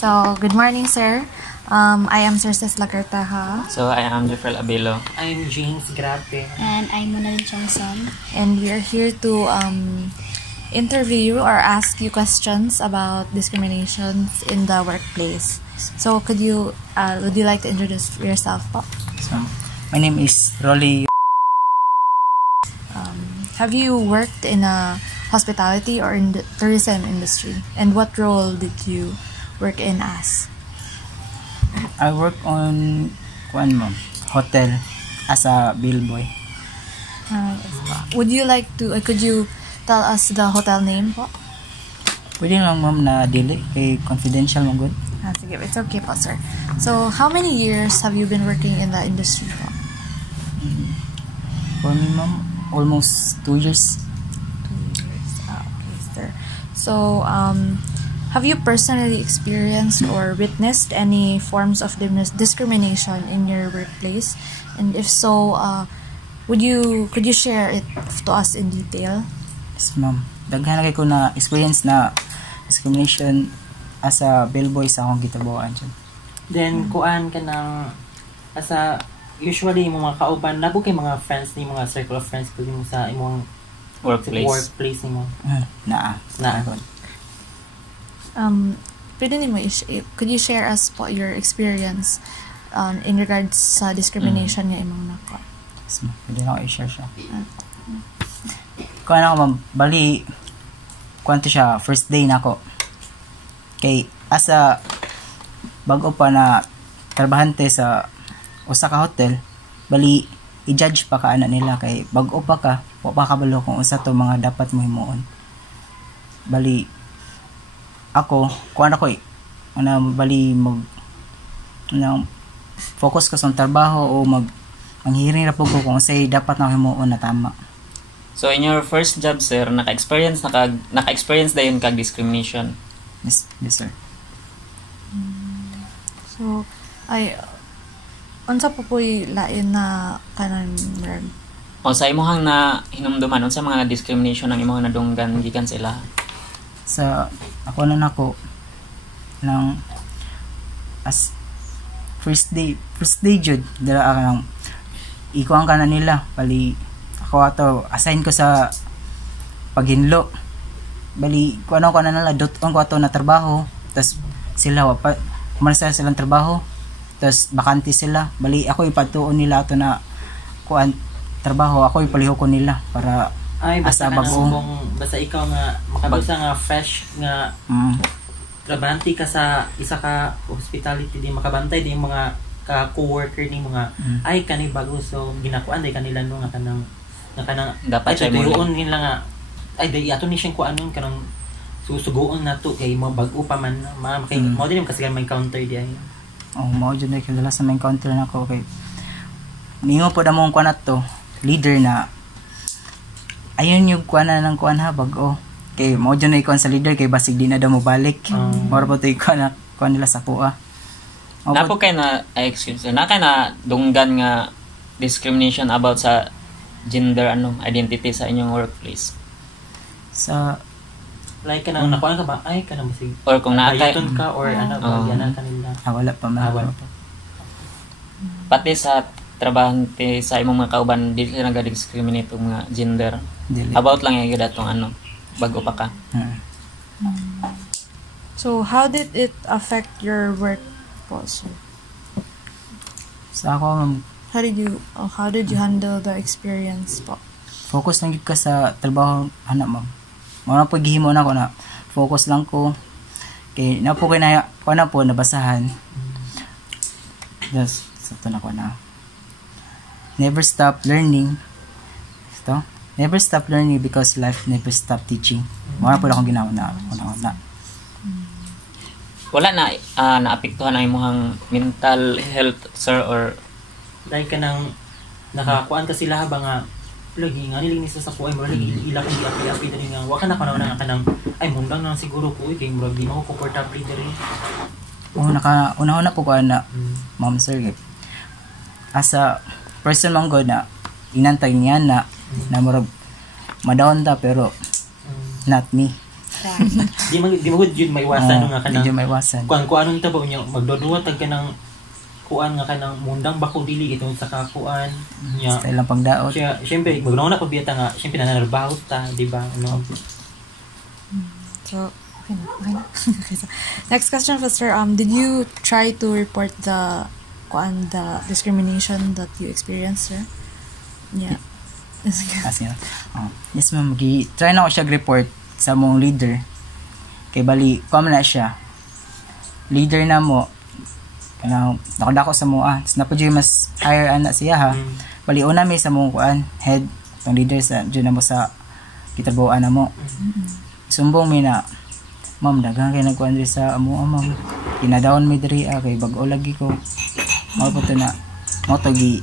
So, good morning, sir. I am Circes Lagartaha. So, I am Jeffrey Abelo. I'm James Grape. And I'm Monalyn Chongson. And we are here to interview you or ask you questions about discriminations in the workplace. So, would you like to introduce yourself, po? So, my name is Rolly. Have you worked in a hospitality or in the tourism industry? And what role did you work in as? I work on hotel as a bellboy. Would you like to, could you tell us the hotel name, po? Pwede lang ma'am na dili kay confidential mo good. Sige, it's okay po, sir. So, how many years have you been working in the industry, po? For me ma'am, almost 2 years. 2 years. Okay, sir. So, have you personally experienced or witnessed any forms of discrimination in your workplace? And if so, could you share it to us in detail? Yes ma'am. Daghan na kay ko na experience na discrimination as a bellboy sa akong gitabuan dyan. Then, kuan ka ng asa usually yung mga kauban, labo kay mga friends ni mga circle of friends ko mo sa imong workplace ni mo. Naa. Pwede mo could you share us po your experience in regards sa discrimination niya imong nako? Yes ma'am. Pwede na ako i-share siya. Kuan ako ma'am, bali kuan to siya, first day na ako. Kay asa bago pa na trabahante sa usa ka hotel, bali i-judge pa ka ana nila kay bago pa ka, wa pa kabalo kung usa to mga dapat mo himuon. Bali ako kuan ako bali focus ko sa trabaho o manghiring ra pud ko kung say dapat na himuon na tama. So, in your first job, sir, naka-experience dayon kag discrimination? Yes sir. So, unsa po po'y lain na kanan O sa imuhang na hinumduman, unsa mga discrimination ang imong nadunggan gikan sa ila? Sa ako na nako ng as first day jud dira ka nang ikuan ka na nila pali ako ato assign ko sa paghinlo bali kuno ko na nila doton ko ato na trabaho tas sila pa kumansa silang trabaho tas bakante sila bali ako ipatuon nila ato na kuan trabaho ako ipaliho ko nila para basta bago basta ikaw nga makabusa nga fresh nga trabahante ka sa isa ka hospitality di makabantay di mga ka co-worker ni mga ay kani bago so ginakuan day kanila no nga kanang dapat siya mo nila nga ay day ato ni siyang kuanon kanang susugoon nato kay mo bago pa man mo din kasi may counter di ay mao jud na kay sa main counter nako kay ningo po na mong kuan to leader na ayun yung kuan na ng kuan ha bago kay mo dyan na ikuan sa leader kay basig di na daw mo balik mora po ito ikuan na kuan nila sa kuha napo kay na na kay na dunggan nga discrimination about sa gender identity sa inyong workplace sa like kanang nakuan ka ba ay kanang basig or kung naakay ka or bagyan kanila wala pa man pati sa trabahante sa imong mga kauban dili sila nag-discriminate og mga gender dili. About lang yung datong bago pa ka. So, how did it affect your work po, sir? Sa ako How did you handle the experience po? focus lang gid ka sa trabaho ana ma'am mo na po gihimo na ko na focus lang ko kay na po kay na po nabasahan just sa na ko na never stop learning never stop learning because life never stop teaching mo na po akong ginawa na wala na naapektuhan ang imong mental health, sir, or like kanang nakakuan ka sila ba nga lagi nga niling nisa sa kuay mo lagi ila kang api diri nga wa ka na panaw na kanang ay mundang nang siguro ko kay murag di mo comfortable diri una po ko na ma'am sir as a person man god na inantay niya na murag madown ta pero not me Di magud jud maiwasan nga Hindi kanang maiwasan. kuan anong tabo niyo magdoduwa tag kanang kuan nga kanang mundang bako dili itong sa kakuan nya. Style lang pagdaot. Syempre magnauna pa biyata nga syempre nanarbaho ta, di ba? Ano? So, okay na. Okay na. Okay, so, next question, sir. Did you try to report the discrimination that you experienced, sir? Yeah. Kasi, yes ma'am, try na ako siya report sa mong leader. Kay bali, come na siya. Leader na mo, nakadako sa mua. Tapos napadyo mas higher anak siya ha. Bali, una may sa mong kuan, head, itong leader sa, dyan na mo sa kitrabuan na mo. Sumbong mi na, ma'am, dagang kayo nagkuhan rin sa mua, ma'am. Kinadawan mi diri kay bag-o lagi ko. Mga po ito na, mga ito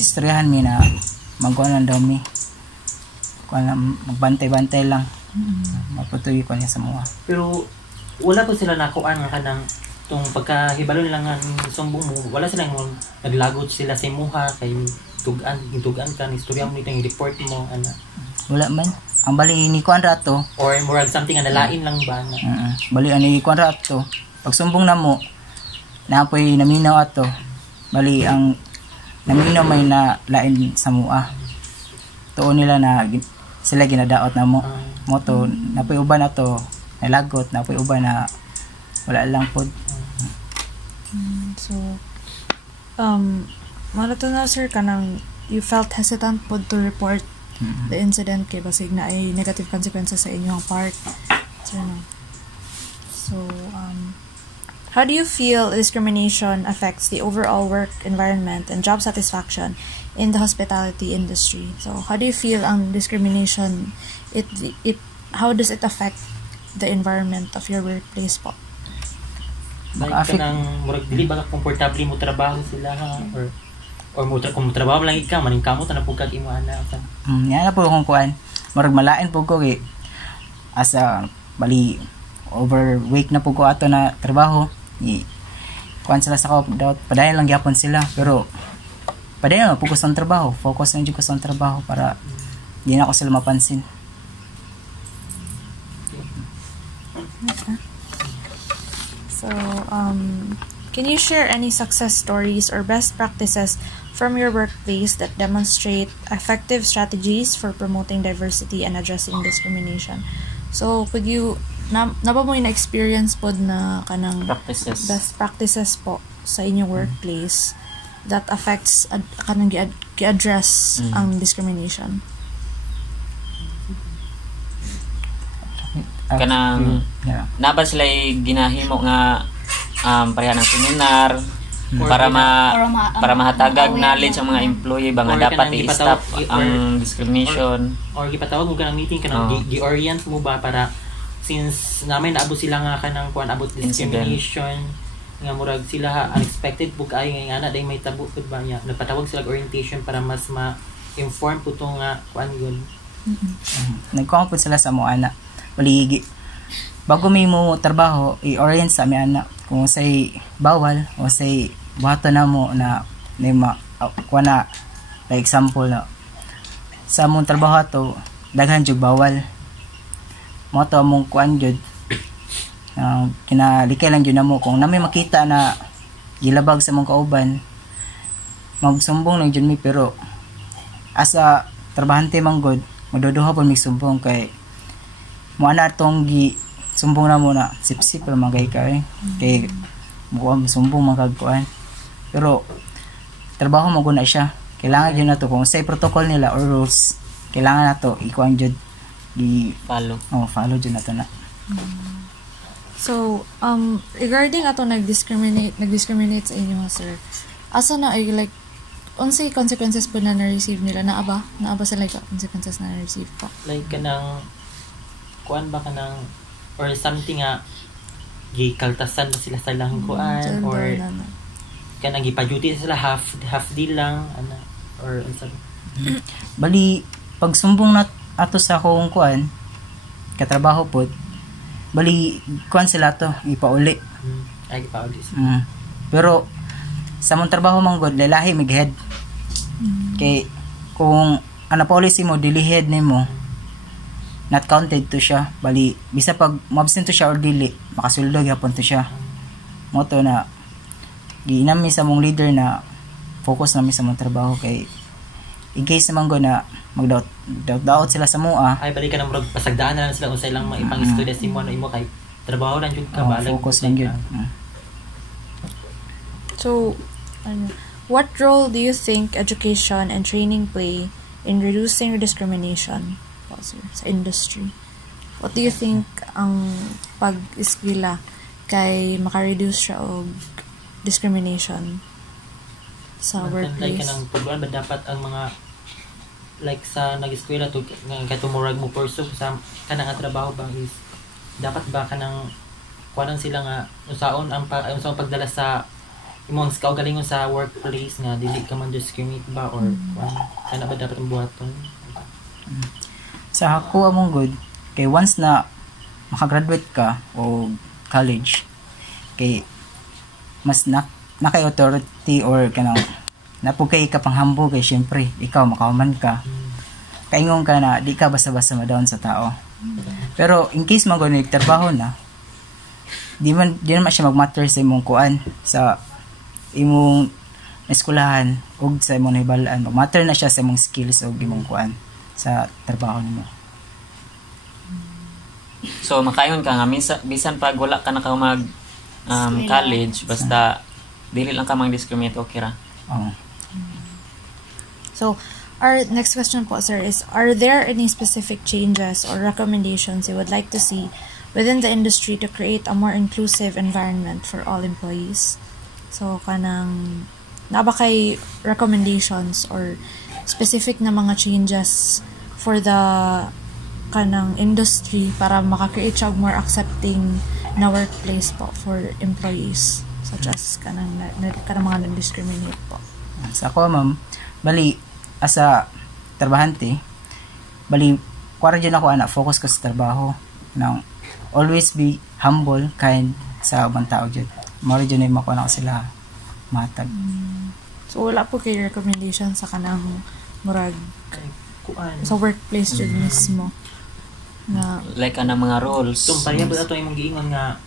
istoryahan mi na magkuhan daw mi. Kuhan na, magbantay-bantay lang. Mga po ito kuhan niya sa mua. Pero wala po sila nakuan nga kanang tong pagkahibalo nila nga sumbong mo, wala silang naglagot sila sa imuha kay tugan ka ni istorya mo nito yung report mo ana. Wala man. Ang bali ni kuan rato Or moral something nga nalain lang ba na. Bali ani kuan rato pag sumbong na mo napoy naminaw ato. Bali ang naminaw may na lain sa mua. Tuon nila na sila ginadaot na mo. Moto napoy uban ato nalagot napoy uban na wala lang pod. So, ano to na, sir, kanang you felt hesitant po to report the incident kay basig na ay negative consequences sa inyong part. So, how do you feel discrimination affects the overall work environment and job satisfaction in the hospitality industry? So, how do you feel ang discrimination, how does it affect the environment of your workplace po? Like kanang murag dili ba ka komportable mo trabaho sila ha or mo kung trabaho lang ikaw maning kamot na pugkag imo ana kan. Yan na po kung kuan. Murag malain po ko kay asa bali overweight na po ko ato na trabaho. Kuan sila sa ko daw padayon lang gyapon sila pero padayon lang focus sa trabaho. Focus lang jud ko sa trabaho para di na ko sila mapansin. So, can you share any success stories or best practices from your workplace that demonstrate effective strategies for promoting diversity and addressing discrimination? So, could you, na ba mo yung experience po na kanang best practices po sa inyong workplace that affects kanang gi-address ang discrimination? Kanang naba sila ginahimo nga pareha ng seminar para mahatagag knowledge ang mga employee ba nga dapat i-stop ang discrimination or gipatawag mo kanang meeting kanang gi-orient mo ba para since namin naabot sila nga kanang kuan about discrimination nga murag sila unexpected bug ay nga ana day may tabo pud ba niya nagpatawag sila orientation para mas ma-inform po to nga kuan yun. Nagkuha po sila sa mo ana baligi bago may mo trabaho i-orient sa mi anak kung say bawal o say buhato na mo na kuha na like example na sa mong trabaho to daghan jud bawal mo to mong kuan jud kinalikay lang jud na mo kung na may makita na gilabag sa mong kauban magsumbong lang jud mi pero asa trabahante man god magduduha po mi sumbong kay mo ana tong gi sumbong na mo na sip-sip lang magay ka kay mo sumbong magagkuan pero trabaho mo guna siya kailangan yun na to kung say protocol nila or rules kailangan na to ikuan jud follow jud na to na. So regarding ato nag-discriminate sa inyo sir asa na ay like unsay consequences po na na-receive nila naa ba sila like consequences na na-receive po like kanang kuan ba kanang or something nga gikaltasan ba sila sa ilang kuan or kanang gipa-duty sila half day lang ana or unsa bali pag sumbong na ato sa akong kuan katrabaho pod bali kuan sila to ipauli ay ipauli pero sa mong trabaho man god lalahi mig head kay kung ana policy mo dili head nimo not counted to siya. Bali bisa pag mabsent to siya or dili, makasuldo gyapon to siya. Mo to na giinam mi sa mong leader na focus na mi sa mong trabaho kay in case naman go na magdaot sila sa mua ay balik ka na murag pasagdaan na lang sila unsay lang ipang students nimo ano imo kay trabaho lang jud ka balag focus lang yun. So, what role do you think education and training play in reducing discrimination sa industry? What do you think ang pag-eskwela kay maka-reduce siya og discrimination sa workplace? Like kanang tuluan ba dapat ang mga like sa nag-eskwela to nga tumurag mo pursue sa kanang trabaho ba is dapat ba kanang kuan sila nga usaon ang pagdala sa imong kaugalingon sa workplace nga dili ka man discriminate ba or kana ba dapat ang buhaton? Sa ako among good kay once na makagraduate ka o college kay mas nakay authority or kanang napugay ka panghambo kay syempre ikaw makahuman ka kaingon ka na di ka basta-basta madawon sa tao. Pero in case man gud trabaho na di naman siya magmatter sa imong kuan sa imong eskwelahan ug sa imong nahibalaan, magmatter na siya sa imong skills ug imong kuan sa trabaho nimo. So makayon ka nga bisan pag wala ka na mag college basta dili lang ka mang discriminate okay ra. So our next question po sir is, are there any specific changes or recommendations you would like to see within the industry to create a more inclusive environment for all employees? So kanang naba kay recommendations or specific na mga changes for the kanang industry para maka-create siya more accepting na workplace po for employees such as kanang mga non-discriminate po. Sa ako ma'am, bali asa trabahante, bali kuwara dyan ako anak focus ko sa trabaho nang always be humble, kind sa ubang tao dyan. Mara dyan ay makuha na sila matag. So wala po kay recommendation sa kanang murag sa workplace dyan mismo na like ana mga rules. Itong pariya ba ito imong giingon nga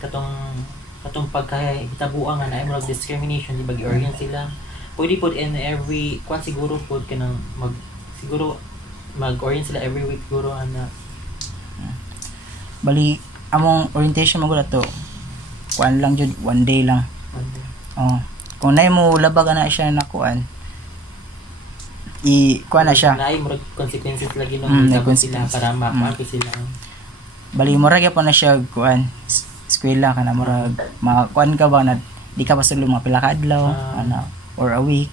katong pagkahitabuan nga na murag discrimination di ba gi-orient sila. Pwede po in every kwan siguro po kanang mag-orient sila every week siguro ana. Bali among orientation magula to kuan lang jud one day lang. Kung nay mo labag na siya na kuan kuan na siya. Nay murag consequences lagi nung dapat sila para ma-approve sila. Bali murag pa na siya kuan eskwela kana murag kuan ka ba na di ka pasulong mga pila ka adlaw ana or a week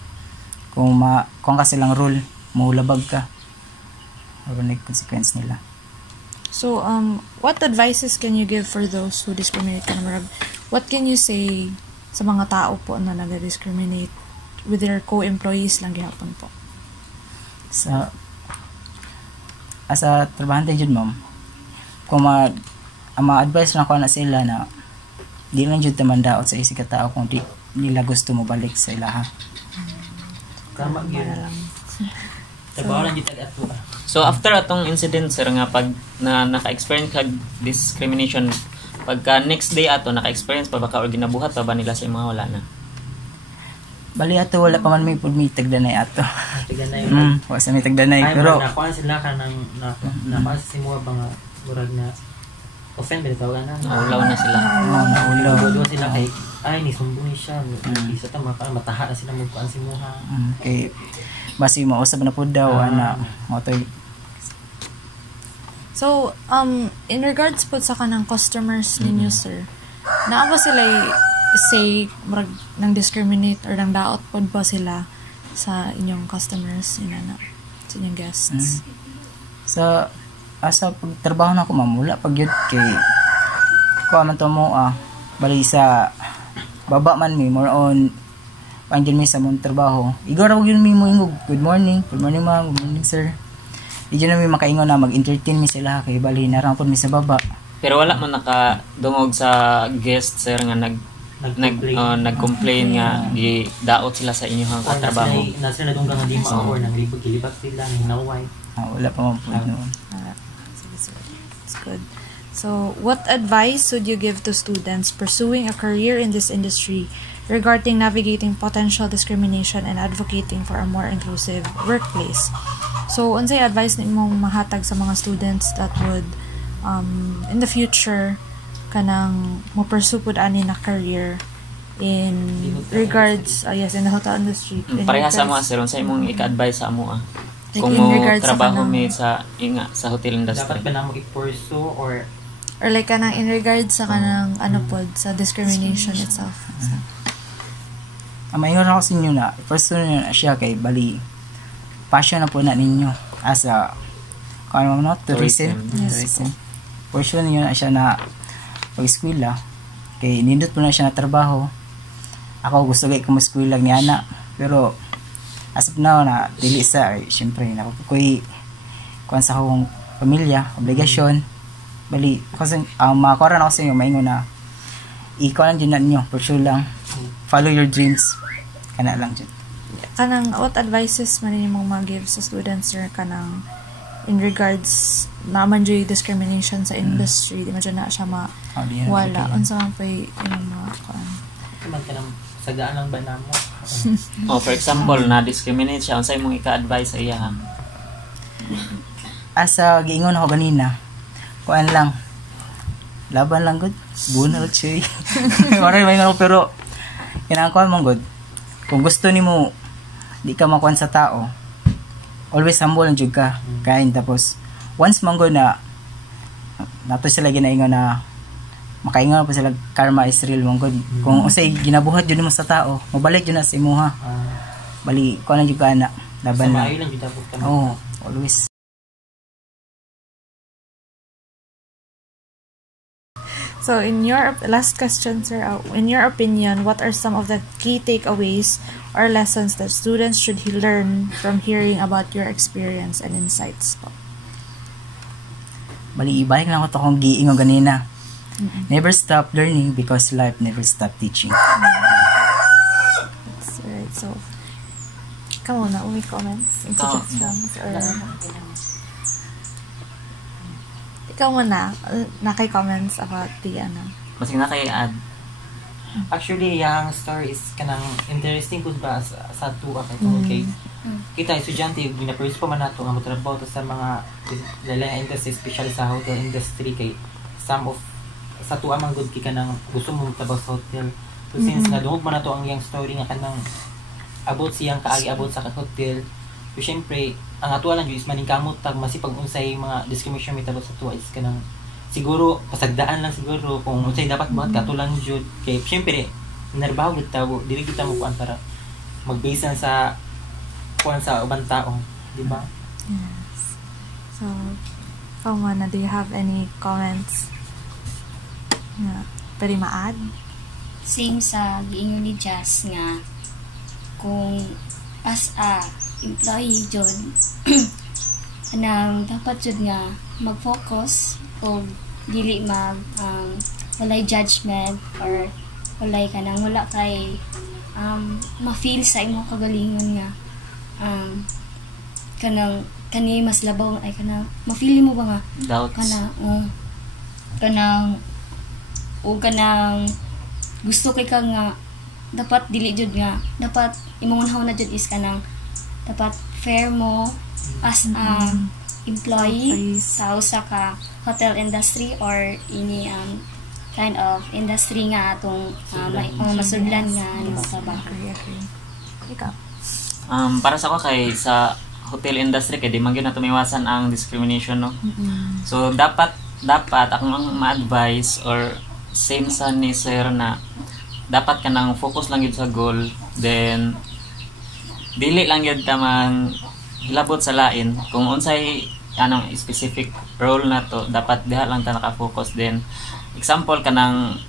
kung ka silang rule mo labag ka or may consequence nila. So what advices can you give for those who discriminate kana murag what can you say sa mga tao po na nag-discriminate with their co-employees lang gihapon po? Sa asa trabahante jud ma'am kung ma-advise na ko na sila na di lang jud tamandaot sa isig ka tao kung di nila gusto mo balik sa ilaha. Tama gyud. Trabaho lang dito ato. So after atong incident sir nga pag naka-experience kag discrimination pagka next day ato naka-experience pa baka or ginabuhat pa ba nila sa mga wala na? Bali ato wala pa man may pud may tagdanay ato. Tagdanay. Wa sa may tagdanay pero nakuha sila kanang nakuha sa simua ba nga murag na offend ba tawag na. Naulaw na sila. Naulaw sila kay ay ni sumbong siya. Isa ta mataha na sila mo kuan simuha. Okay. Basi mausap na pud daw ana mo to. So in regards po sa kanang customers ninyo sir, naa ba sila say murag nang discriminate or nang daot pod po sila sa inyong customers inana sa inyong guests? Sa asa pagtrabaho na ko ma'am wala pag yun kay ko man to mo bali sa baba man mi more on panggil mi sa mong trabaho igor wag yun mi mo ingog good morning ma'am, good morning sir. Di dyan na mi makaingon na mag-entertain mi sila kay bali narampon mi sa baba. Pero wala man nakadungog sa guest sir nga nag-complain nga di daot sila sa inyong trabaho. Nasa na dunggang nga di ma or nang libag sila nang naway. Wala pa man po noon. That's good. So, what advice would you give to students pursuing a career in this industry regarding navigating potential discrimination and advocating for a more inclusive workplace? So, unsay advice ni mong mahatag sa mga students that would in the future kanang mo pursue pud ani na career in regards in the hotel industry? Pareha sa mga sir, unsay imong ika-advise sa amo like kung in mo regards trabaho sa mi sa hotel industry? Dapat ba na mo i-pursue or like kanang in regards sa kanang ano pod sa discrimination itself. Maingon ako sa inyo na person na siya kay bali passion na po na ninyo as a tourism. Yes. Portion niyo na siya na pag-eskwela kay nindot po na siya na trabaho. Ako gusto kay kumuskwela ni ana pero as of now na dili sa syempre na ko'y kuan sa akong pamilya, obligasyon. Bali kasi makakuha ako sa inyo maingon na ikaw lang dyan na ninyo pursue lang, follow your dreams, kana lang dyan. Kanang what advices man nimong mag-give sa students or kanang in regards naman dyan discrimination sa industry, di man dyan na siya wala unsa man po yung mga kuan man ka nang sagaan lang ba namo? For example na discriminate siya, unsay imong ika-advise sa iya? Asa giingon ako ganina kuan lang laban lang good bunal siya maray may ngano pero kinangkuan mong good kung gusto nimo di ka makuan sa tao always humble lang jud ka kain tapos once manggo na nato sila ginaingon na makaingon pa sila karma is real manggo kung usay ginabuhat jud mo sa tao mabalik jud na sa imuha bali kuan lang jud ka na laban lang lang jud dapat ka always. So, in your last question, sir, in your opinion, what are some of the key takeaways or lessons that students should learn from hearing about your experience and insights po? Bali, ibalik lang ko ito kung giingon ganina. Never stop learning because life never stop teaching. That's right. So, ikaw muna, may comments and suggestions or... Ikaw muna, naki-comments about the Mas naki-add. Actually, yung story is kanang interesting po ba sa tuwa kay okay. Kita estudyante gina-pursue pa man nato nga motrabaho sa mga lalayang industry, especially sa hotel industry kay some of sa tuwa man good kay kanang gusto mo trabaho sa hotel. So since nadungog man nato ang yang story nga kanang about siyang kaagi about sa hotel. So syempre ang ato lang is maningkamot tag masipag unsay mga discrimination mitabo sa tuwa is kanang siguro pasagdaan lang siguro kung unsay dapat buhat katulang jud kay syempre nerbaho gid tabo dili kita mo kuan para mag-base sa kuan sa ubang tao, di ba? Yes. So, Pamana, do you have any comments na pwede ma-add? Same sa giingon ni Jazz nga kung as a employee jud anang dapat jud nga mag-focus o dili walay judgment or walay kanang wala kay ma-feel sa imong kagalingon nga kani mas labaw ay kanang ma-feel mo ba nga doubts kanang gusto kay ka nga dapat dili jud nga dapat imong unhaw na jud is kanang dapat fair mo as a employee sa usa ka hotel industry or ini kind of industry nga atong masudlan nga trabaho. Ikaw? Para sa ako kay sa hotel industry kay di man gyud na tumiwasan ang discrimination no. So dapat akong ma-advise or same sa ni sir na dapat ka nang focus lang yun sa goal then dili lang yun tamang hilabot sa lain kung unsay anong specific role na to dapat diha lang ta naka-focus then example ka nang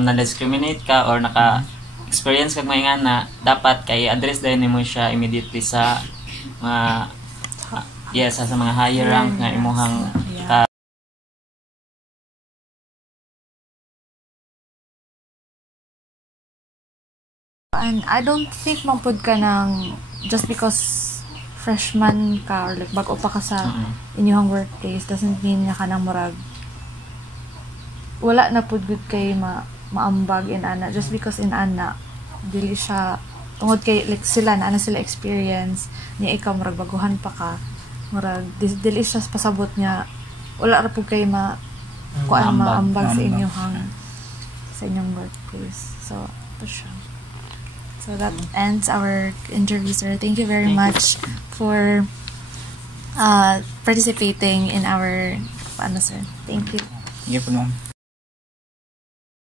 na-discriminate ka or naka-experience kag maingana na dapat kay address din nimo siya immediately sa sa mga higher rank nga imuhang And I don't think mapud ka ng just because freshman ka or like bago pa ka sa inyong workplace doesn't mean nga kanang murag wala na pud good kay maambag in ana just because in ana dili siya tungod kay like sila na sila experience niya ikaw murag baguhan pa ka murag dili siya pasabot niya wala ra pud kay maambag sa inyong workplace. So ito siya. So that ends our interview, sir. Thank you very much for participating in our sir. Thank you. Thank you po, ma'am.